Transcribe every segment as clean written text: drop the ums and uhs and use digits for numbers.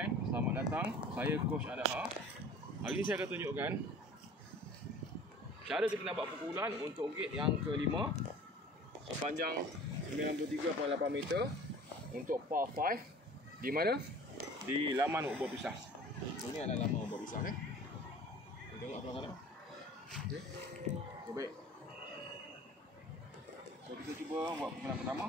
Hai, selamat datang. Saya Coach Adaha. Hari ini saya akan tunjukkan cara kita nak buat pukulan untuk gate yang kelima sepanjang 93.8 meter untuk par 5. Di mana? Di laman ubur pisah. Ini adalah laman ubur pisah. Kita tengok apa kanan. Okey. Baik. So kita cuba buat pukulan pertama.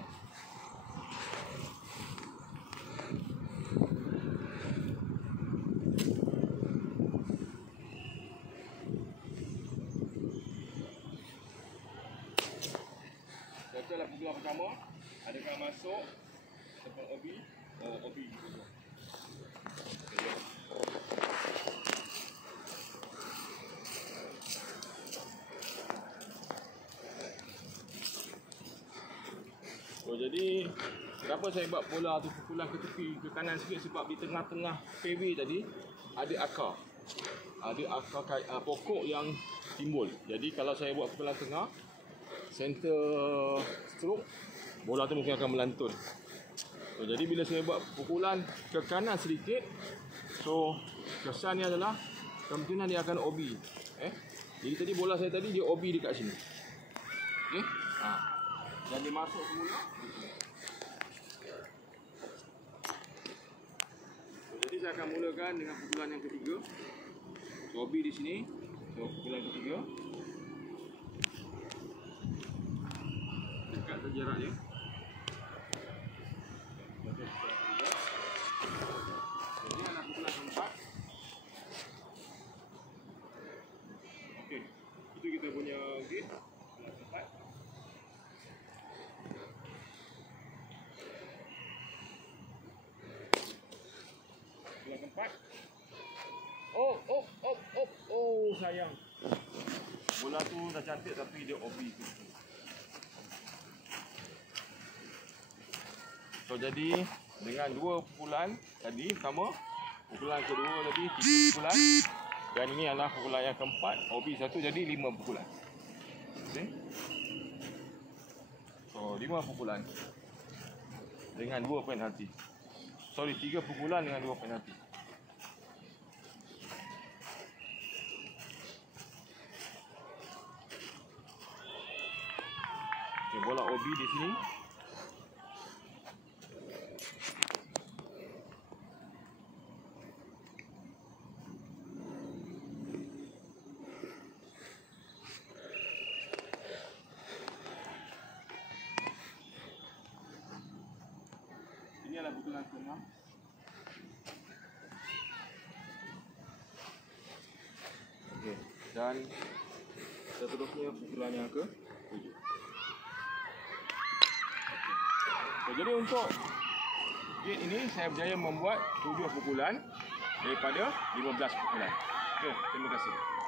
Itulah pukulan pertama. Adakah masuk tempat obi? Obi. So, jadi kenapa saya buat bola tu pukulan ke tepi ke kanan sikit, sebab di tengah-tengah fairway tadi ada akar. Ada akar pokok yang timbul. Jadi kalau saya buat pukulan tengah, center stroke, bola tu mungkin akan melantun. So, jadi bila saya buat pukulan ke kanan sedikit, so kesannya adalah kemungkinan dia akan OB. Jadi tadi bola saya tadi dia OB dekat sini. Okey. Dan dia masuk semula. So, jadi saya akan mulakan dengan pukulan yang ketiga. So, OB di sini. So, pukulan ketiga. Dekat jarak dia. Ini adalah pukulan keempat. Okey, itu kita punya gate. Pukulan keempat. Pukulan keempat. Oh, sayang. Bola tu dah cantik tapi dia OB tu. So, jadi dengan dua pukulan tadi, pertama, pukulan kedua tadi 3 pukulan, dan ini adalah pukulan yang keempat, OB 1, jadi 5 pukulan. Okay. So, 5 pukulan dengan 2 penalti. Sorry, 3 pukulan dengan 2 penalti. Okay, bola OB di sini. Ini adalah pukulan ke-6. Okey, dan seterusnya pukulan yang ke-7. Okay. So, jadi untuk gate ini saya berjaya membuat 7 pukulan daripada 15 pukulan. Okey, terima kasih.